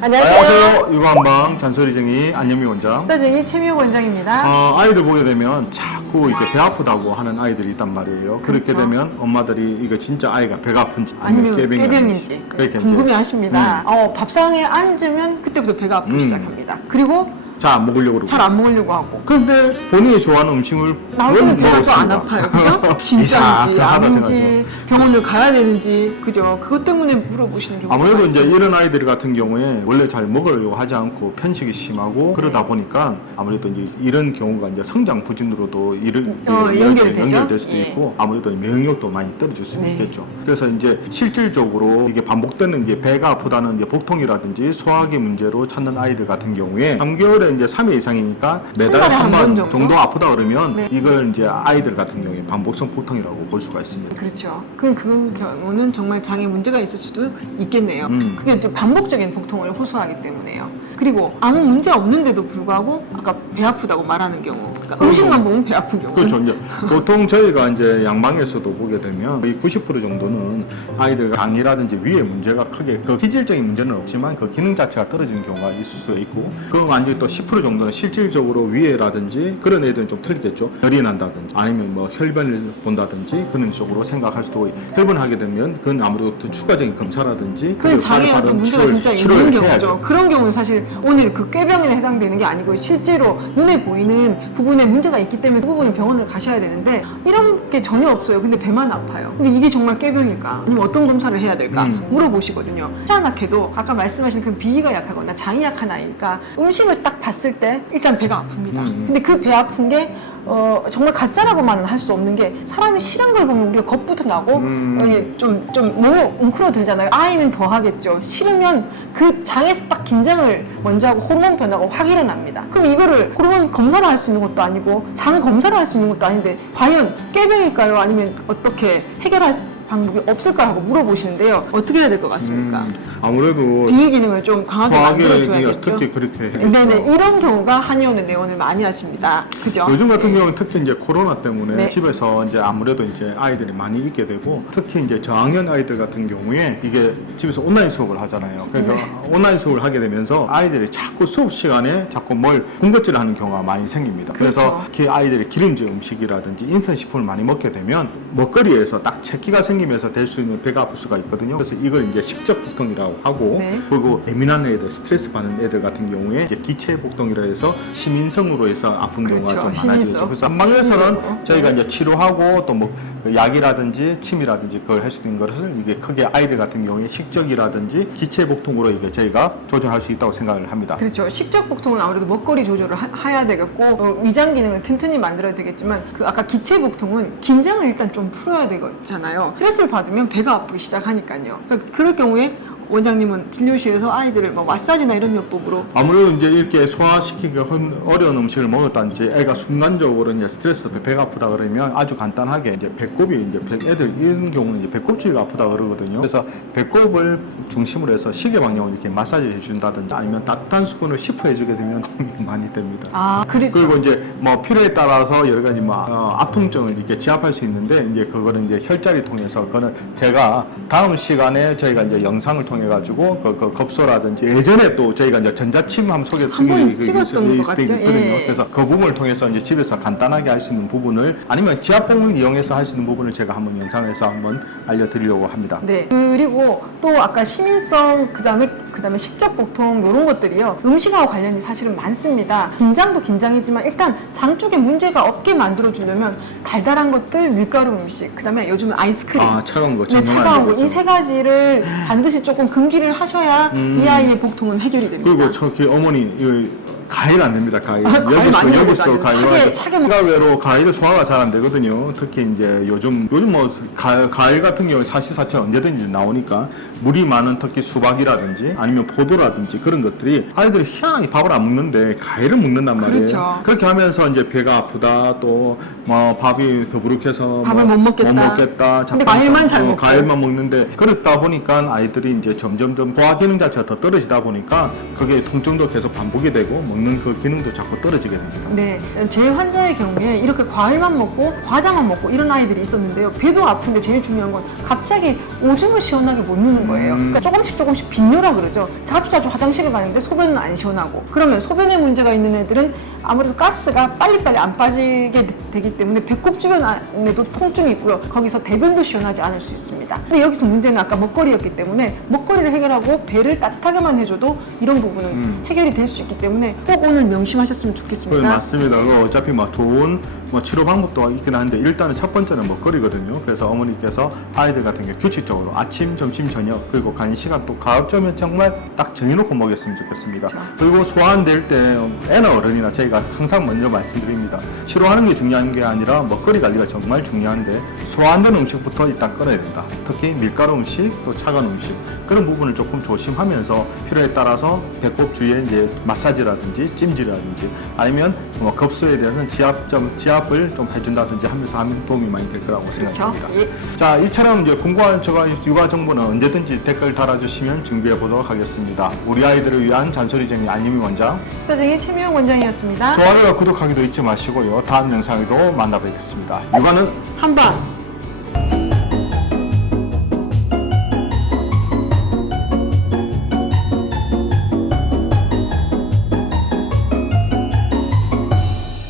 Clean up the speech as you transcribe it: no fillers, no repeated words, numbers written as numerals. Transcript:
안녕하세요. 육아한방 잔소리쟁이 안현미 원장. 수다쟁이 최미호 원장입니다. 아이들 보게 되면 자꾸 이렇게 배 아프다고 하는 아이들이 있단 말이에요. 그렇게 그렇죠. 되면 엄마들이 이거 진짜 아이가 배가 아픈지 아니면 깨병이 깨병인지 그렇게 궁금해하십니다. 밥상에 앉으면 그때부터 배가 아프기 시작합니다. 그리고 잘 안 먹으려고 그러고. 잘 안 먹으려고 하고 그런데 본인이 좋아하는 음식을 나올 때는 배가 또 먹었습니다. 안 아파요. 그죠? 진짜인지 이상하다 아닌지 병원을 가야 되는지 그죠? 그것 때문에 물어보시는 경우가 아무래도 이제 많습니다. 이런 아이들 같은 경우에 원래 잘 먹으려고 하지 않고 편식이 심하고 그러다 보니까 아무래도 이제 이런 경우가 이제 성장 부진으로도 연결될 수도 예. 있고 아무래도 면역력도 많이 떨어질 수 네. 있겠죠. 그래서 이제 실질적으로 이게 반복되는 게 배가 아프다는 이제 복통이라든지 소화기 문제로 찾는 아이들 같은 경우에 3개월에 이제 3회 이상이니까 매달 달에 한 번 번 정도 아프다 그러면 네. 이걸 이제 아이들 같은 경우에 반복성 복통이라고 볼 수가 있습니다. 그렇죠. 그 경우는 정말 장에 문제가 있을 수도 있겠네요. 그게 이제 반복적인 복통을 호소하기 때문에요. 그리고 아무 문제 없는데도 불구하고 아까 배 아프다고 말하는 경우, 그러니까 음식만 보면 배 아픈 경우. 그렇죠. 이제 보통 저희가 이제 양방에서도 보게 되면 거의 90% 정도는 아이들 강이라든지 위에 문제가 크게 그 기질적인 문제는 없지만 그 기능 자체가 떨어지는 경우가 있을 수 있고 그 완전히 또 10% 정도는 실질적으로 위에라든지 그런 애들은 좀 틀리겠죠. 열이 난다든지 아니면 뭐 혈변을 본다든지 그런 쪽으로 생각할 수도 있고 혈변을 하게 되면 그건 아무래도 또 추가적인 검사라든지 그 장에 어떤 문제가 진짜 있는 경우죠. 그런 경우는 사실 오늘 그 꾀병에 해당되는 게 아니고 실제로 눈에 보이는 부분에 문제가 있기 때문에 그 부분은 병원을 가셔야 되는데 이런 게 전혀 없어요. 근데 배만 아파요. 근데 이게 정말 꾀병일까? 아니면 어떤 검사를 해야 될까? 물어보시거든요. 희한하게도 아까 말씀하신 그 비위가 약하거나 장이 약한 아이니까 음식을 딱 봤을 때 일단 배가 아픕니다. 근데 그 배 아픈 게 정말 가짜라고만 할 수 없는 게 사람이 싫은 걸 보면 우리가 겁부터 나고 좀 너무 웅크러들잖아요. 아이는 더 하겠죠. 싫으면 그 장에서 딱 긴장을 먼저 하고 호르몬 변화가 확 일어납니다. 그럼 이거를 호르몬 검사를 할 수 있는 것도 아니고 장 검사를 할 수 있는 것도 아닌데 과연 깨병일까요? 아니면 어떻게 해결할 방법이 없을까 하고 물어보시는데요. 어떻게 해야 될 것 같습니까? 아무래도 비위 기능을 좀 강하게 만들어줘야겠죠. 특히 그렇게 해야겠죠. 네네, 이런 경우가 한의원의 내원을 많이 하십니다. 그죠? 요즘 같은 경우는 특히 이제 코로나 때문에 네. 집에서 이제 아무래도 이제 아이들이 많이 있게 되고 특히 이제 저학년 아이들 같은 경우에 이게 집에서 온라인 수업을 하잖아요. 그러니까 온라인 수업을 하게 되면서 아이들이 자꾸 수업 시간에 자꾸 뭘 군것질을 하는 경우가 많이 생깁니다. 그래서 그렇죠. 특히 아이들이 기름질 음식이라든지 인선식품을 많이 먹게 되면 먹거리에서 딱 체기가 생기면서 될 수 있는 배가 아플 수가 있거든요. 그래서 이걸 이제 식적 복통이라고 하고 네. 그리고 예민한 애들, 스트레스 받는 애들 같은 경우에 이제 기체 복통이라 해서 심인성으로 해서 아픈 그렇죠. 경우가 좀 많아지죠. 심인성. 그래서 한방에서는 심리적으로. 저희가 이제 치료하고 또 뭐 약이라든지 침이라든지 그걸 할 수 있는 것을 이게 크게 아이들 같은 경우에 식적이라든지 기체 복통으로 이게 저희가 조절할 수 있다고 생각을 합니다. 그렇죠. 식적 복통은 아무래도 먹거리 조절을 해야 되겠고 위장 기능을 튼튼히 만들어야 되겠지만 그 아까 기체 복통은 긴장을 일단 좀 풀어야 되잖아요. 스트레스를 받으면 배가 아프기 시작하니까요. 그러니까 그럴 경우에 원장님은 진료실에서 아이들을 뭐 마사지나 이런 요법으로 아무래도 이제 이렇게 소화시키기 어려운 음식을 먹었다든지 애가 순간적으로 이제 스트레스, 배가 아프다 그러면 아주 간단하게 이제 배꼽이 이제 애들 이런 경우는 이제 배꼽주위가 아프다 그러거든요. 그래서 배꼽을 중심으로 해서 시계 방향으로 이렇게 마사지를 해준다든지 아니면 따뜻한 수건을 시프해주게 되면 도움이 많이 됩니다. 아, 그렇죠. 그리고 이제 뭐 필요에 따라서 여러 가지 뭐 아통증을 이렇게 지압할 수 있는데 이제 그거는 이제 혈자리 통해서 그거는 제가 다음 시간에 저희가 이제 영상을 통해 가지고 그 겁소라든지 예전에 또 저희가 이제 전자침 한번 한번 찍었던 것 같죠? 있거든요. 예. 그래서 그 부분을 통해서 이제 집에서 간단하게 할 수 있는 부분을 아니면 지압봉을 이용해서 할 수 있는 부분을 제가 한번 영상에서 한번 알려드리려고 합니다. 네. 그리고 또 아까 시민성 그다음에 식적 복통 이런 것들이요. 음식하고 관련이 사실은 많습니다. 긴장도 긴장이지만 일단 장 쪽에 문제가 없게 만들어 주려면 달달한 것들, 밀가루 음식, 그다음에 요즘은 아이스크림. 차가운 거 네, 정말 차가운 안 거. 되겠죠. 이 세 가지를 반드시 조금 금기를 하셔야 이 아이의 복통은 해결이 됩니다. 그리고 저기 어머니 과일 안 됩니다. 과일. 과일 많이 여기서도 먹어도 과일. 차게 외로 과일을 소화가 잘 안 되거든요. 특히 이제 요즘 뭐 과일 같은 경우에 사시사철 언제든지 나오니까 물이 많은 특히 수박이라든지 아니면 포도라든지 그런 것들이 아이들이 희한하게 밥을 안 먹는데 과일을 먹는단 말이에요. 그렇죠. 그렇게 하면서 이제 배가 아프다 또 뭐 밥이 더부룩해서 밥을 뭐 못 먹겠다. 근데 과일만 잘 먹고. 과일만 먹는데 그렇다 보니까 아이들이 이제 점점점 소화 기능 자체가 더 떨어지다 보니까 그게 통증도 계속 반복이 되고 먹는 그 기능도 자꾸 떨어지게 됩니다. 네, 제 환자의 경우에 이렇게 과일만 먹고 과자만 먹고 이런 아이들이 있었는데요. 배도 아픈데 제일 중요한 건 갑자기 오줌을 시원하게 못 누는 거예요. 그러니까 조금씩 빈뇨라 그러죠. 자주 화장실을 가는데 소변은 안 시원하고, 그러면 소변에 문제가 있는 애들은 아무래도 가스가 빨리빨리 안 빠지게 되기 때문에 배꼽 주변에도 통증이 있고요. 거기서 대변도 시원하지 않을 수 있습니다. 근데 여기서 문제는 아까 먹거리였기 때문에 먹거리를 해결하고 배를 따뜻하게만 해줘도 이런 부분은 해결이 될 수 있기 때문에 꼭 오늘 명심하셨으면 좋겠습니다. 맞습니다. 어차피 좋은 치료 방법도 있긴 한데 일단은 첫 번째는 먹거리거든요. 그래서 어머니께서 아이들 같은 경우 규칙적으로 아침, 점심, 저녁 그리고 간식은 또 가급적이면 정말 딱 정해놓고 먹였으면 좋겠습니다. 그렇죠. 그리고 소화될 때 애나 어른이나 저희가 항상 먼저 말씀드립니다. 치료하는 게 중요한 게 아니라 먹거리 관리가 정말 중요한데 소화되는 음식부터 일단 끊어야 된다. 특히 밀가루 음식, 또 차가운 음식 그런 부분을 조금 조심하면서 필요에 따라서 배꼽 주위에 이제 마사지라든지 찜질이라든지 아니면 급소에 대해서는 지압을 좀 해준다든지 하면서 하면 도움이 많이 될 거라고 생각합니다. 그렇죠. 자, 이처럼 이제 궁금한 육아 정보는 언제든지 댓글 달아주시면 준비해 보도록 하겠습니다. 우리 아이들을 위한 잔소리쟁이 안유미 원장, 수다쟁이 최미영 원장이었습니다. 좋아요와 구독하기도 잊지 마시고요. 다음 영상에도 만나뵙겠습니다. 육아는 한방